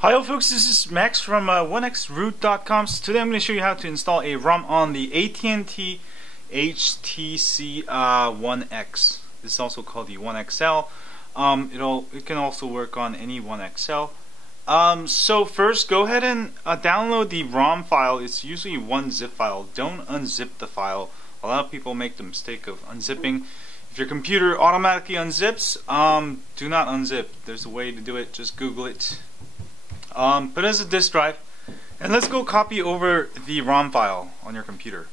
Hi folks, this is Max from onexroot.com. So today I'm going to show you how to install a ROM on the AT&T HTC One X. This is also called the One XL. It can also work on any One XL. So first, go ahead and download the ROM file. It's usually one zip file. Don't unzip the file. A lot of people make the mistake of unzipping. If your computer automatically unzips, do not unzip. There's a way to do it. Just Google it. Put it as a disk drive, and let's go copy over the ROM file on your computer.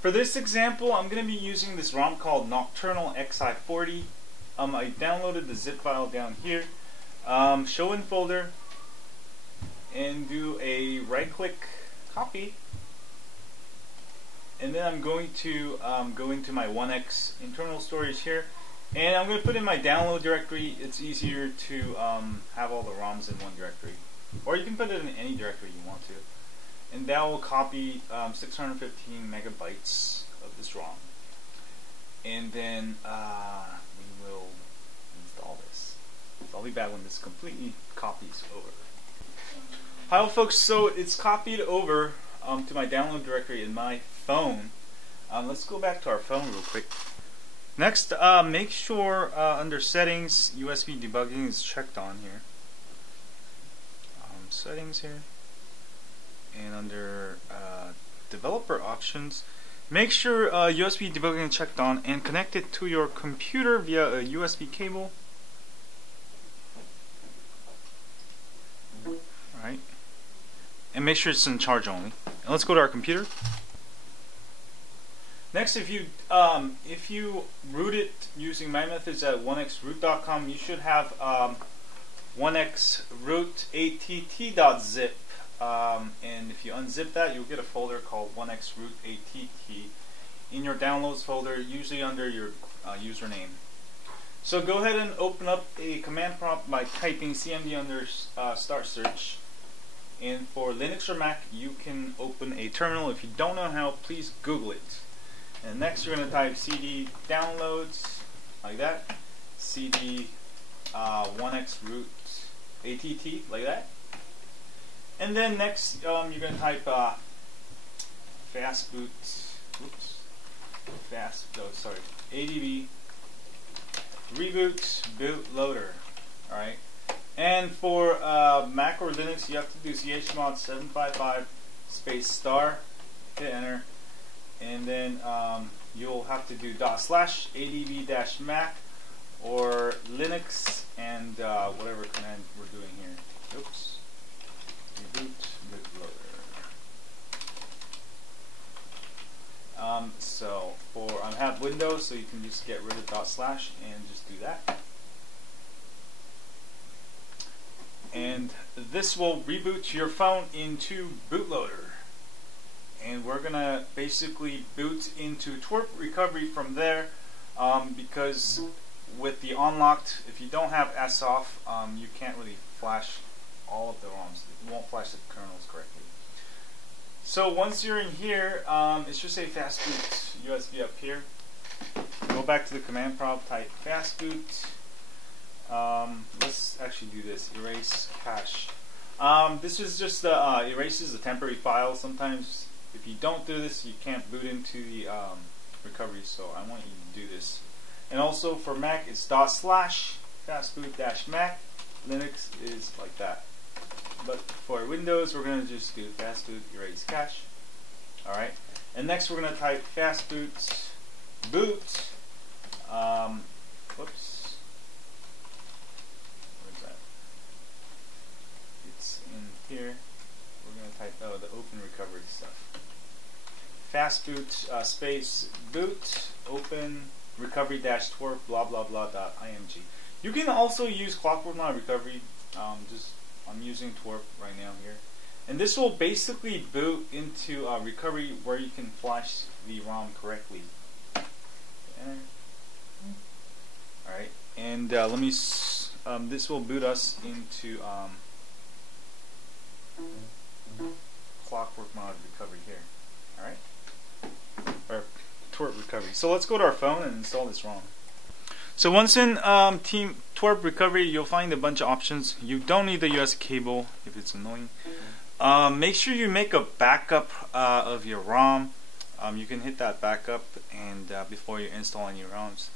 For this example, I'm going to be using this ROM called Nocturnal XI40. I downloaded the zip file down here. Show in folder, and do a right-click copy. And then I'm going to go into my One X internal storage here, and I'm going to put in my download directory. It's easier to have all the ROMs in one directory. Or you can put it in any directory you want to. And that will copy 615 megabytes of this ROM. And then we will install this. So I'll be back when this completely copies over. Hi folks, so it's copied over to my download directory in my phone. Let's go back to our phone real quick. Next, make sure under settings, USB debugging is checked on here. Settings here, and under developer options, make sure USB debugging is checked on and connect it to your computer via a USB cable. Alright, and make sure it's in charge only. And let's go to our computer. Next, if you root it using my methods at onexroot.com, you should have One X root att.zip, and if you unzip that, you'll get a folder called One X root att in your downloads folder, usually under your username. So go ahead and open up a command prompt by typing cmd under start search. And for Linux or Mac, you can open a terminal. If you don't know how, please Google it. And next, you're going to type cd downloads like that, cd One X root att like that, and then next you're going to type FASTBOOT. ADB reboot bootloader. All right, and for Mac or Linux, you have to do chmod 755 space star, hit enter, and then you'll have to do /adb-mac or Linux and whatever command we're doing here. Oops. Reboot bootloader. So I have Windows, so you can just get rid of / and just do that. And this will reboot your phone into bootloader. And we're gonna basically boot into twerp recovery from there, because with the unlocked, if you don't have S off, you can't really flash all of the ROMs. It won't flash the kernels correctly. So once you're in here, it should say FASTBOOT USB up here. Go back to the command prompt, type FASTBOOT. Let's actually do this. Erase cache. This is just erases the temporary file. Sometimes if you don't do this, you can't boot into the recovery. So I want you to do this. And also for Mac, it's /fastboot-mac. Linux is like that. But for Windows, we're going to just do fastboot erase cache. Alright. And next we're going to type fastboot boot. Whoops. Where's that? It's in here. We're going to type the open recovery stuff. Fastboot space boot open recovery-twerp blah blah blah.img. You can also use Clockwork Mod Recovery. I'm using twerp right now here, and this will basically boot into recovery where you can flash the ROM correctly. All right, and let me. This will boot us into Clockwork Mod Recovery here. All right, or twerp recovery. So let's go to our phone and install this ROM. So once in Team Twerp Recovery, you'll find a bunch of options. You don't need the USB cable if it's annoying. Make sure you make a backup of your ROM. You can hit that backup and before you install any ROMs.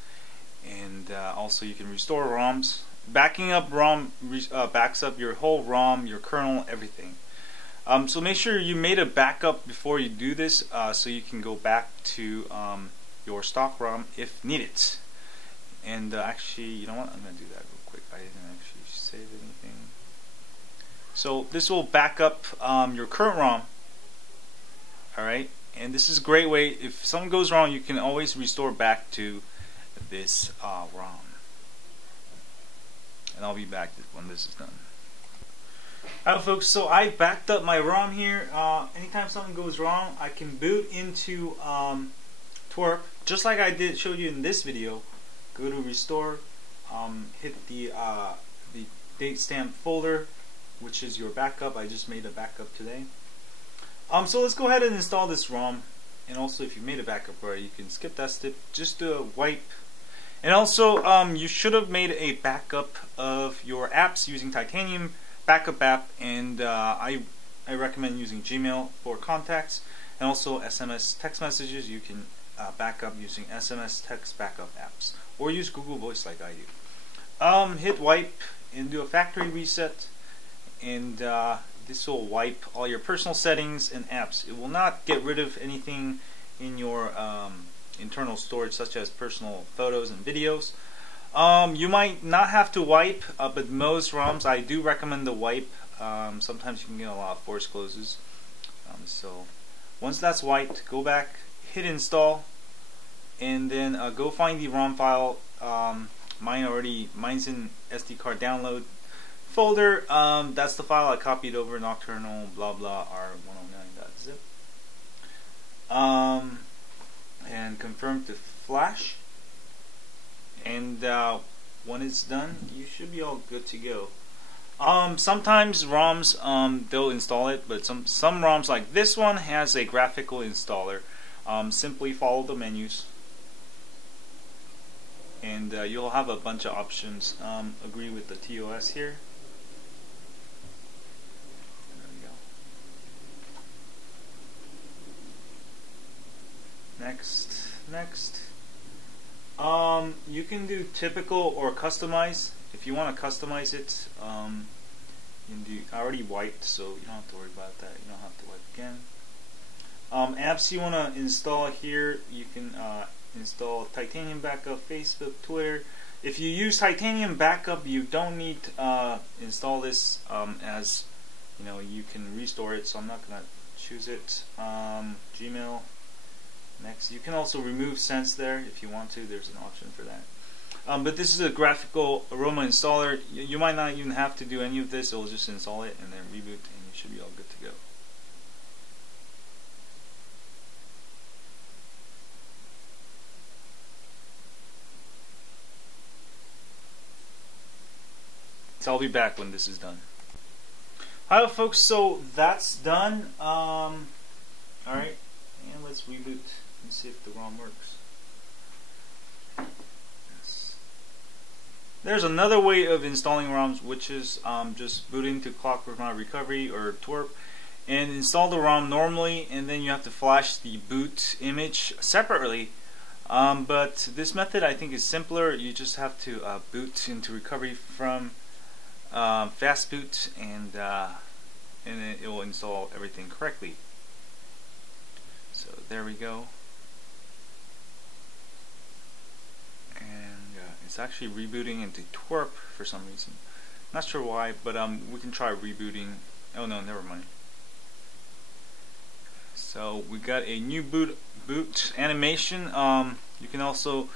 And also you can restore ROMs. Backing up ROM backs up your whole ROM, your kernel, everything. So make sure you made a backup before you do this, so you can go back to your stock ROM if needed. And actually, you know what? I'm going to do that real quick. I didn't actually save anything. So this will back up your current ROM. Alright? And this is a great way. If something goes wrong, you can always restore back to this ROM. And I'll be back when this is done. Alright folks, so I backed up my ROM here. Anytime something goes wrong, I can boot into Twerp, just like I showed you in this video. Go to restore, hit the date stamp folder, which is your backup. I just made a backup today. So let's go ahead and install this ROM. And also, if you made a backup already, you can skip that step. Just do a wipe. And also, you should have made a backup of your apps using Titanium Backup app, and I recommend using Gmail for contacts, and also SMS text messages. You can back up using SMS text backup apps, or use Google Voice like I do. Hit wipe and do a factory reset, and this will wipe all your personal settings and apps. It will not get rid of anything in your internal storage, such as personal photos and videos. You might not have to wipe, but most ROMs I do recommend the wipe. Sometimes you can get a lot of force closes. So once that's wiped, go back, hit install, and then go find the ROM file. Mine's in SD card download folder. That's the file I copied over, nocturnal blah blah r109.zip. And confirm to flash, and when it's done, you should be all good to go. Sometimes ROMs they'll install it, but some ROMs like this one has a graphical installer. Simply follow the menus, and you'll have a bunch of options. Agree with the TOS here. Next. You can do typical or customize. If you want to customize it, you can do. I already wiped, so you don't have to worry about that. You don't have to wipe again. Apps you want to install here, you can install Titanium Backup, Facebook, Twitter. If you use Titanium Backup, you don't need to install this, as you know, you can restore it. So I'm not gonna choose it. Gmail. Next, you can also remove Sense there if you want to. There's an option for that. But this is a graphical aroma installer. You might not even have to do any of this. It will just install it and then reboot, and you should be all good to go. So I'll be back when this is done. Alright folks, so that's done. Alright, and let's reboot and see if the ROM works. Yes. There's another way of installing ROMs, which is just boot into Clockwork Recovery or Twerp and install the ROM normally, and then you have to flash the boot image separately. But this method I think is simpler. You just have to boot into recovery from FASTBOOT, and then it will install everything correctly. So there we go, and it's actually rebooting into Twerp for some reason. Not sure why, but we can try rebooting. Oh no, never mind. So we got a new boot animation. You can also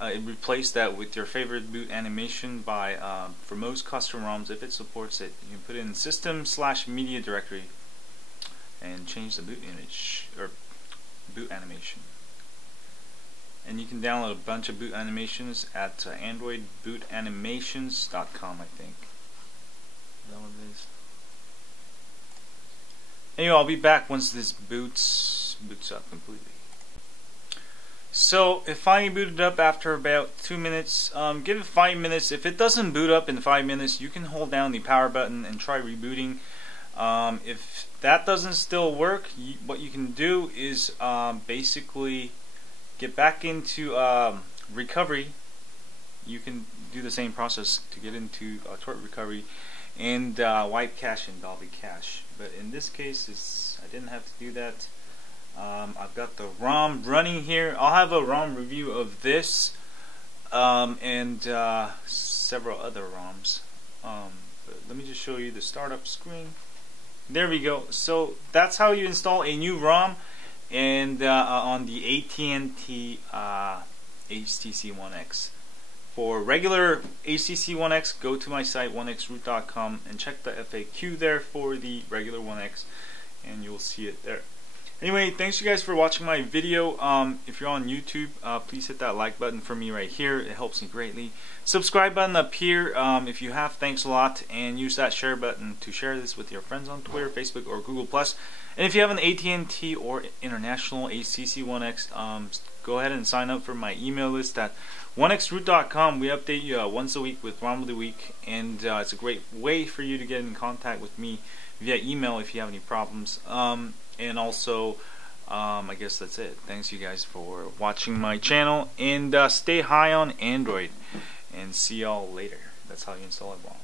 replace that with your favorite boot animation by for most custom ROMs, if it supports it. You can put it in system/media directory and change the boot image or boot animation. And you can download a bunch of boot animations at androidbootanimations.com, I think. Is that what it is? Anyway, I'll be back once this boots up completely. So it finally booted up after about 2 minutes. Give it 5 minutes. If it doesn't boot up in 5 minutes, you can hold down the power button and try rebooting. If that doesn't still work, what you can do is basically get back into recovery. You can do the same process to get into torque recovery and wipe cache in Dolby Cache. But in this case, I didn't have to do that. I've got the ROM running here. I'll have a ROM review of this and several other ROMs. But let me just show you the startup screen. There we go. So that's how you install a new ROM and on the AT&T HTC One X. For regular HTC One X, go to my site onexroot.com and check the FAQ there for the regular One X, and you'll see it there. Anyway, thanks you guys for watching my video. If you're on YouTube, please hit that like button for me right here. It helps me greatly. Subscribe button up here if you have. Thanks a lot. And use that share button to share this with your friends on Twitter, Facebook, or Google+. And if you have an AT&T or international HTC One X, go ahead and sign up for my email list at onexroot.com. We update you once a week with ROM of the Week, and it's a great way for you to get in contact with me via email if you have any problems. And also, I guess that's it. Thanks you guys for watching my channel, and stay high on Android, and see y'all later. That's how you install a ROM.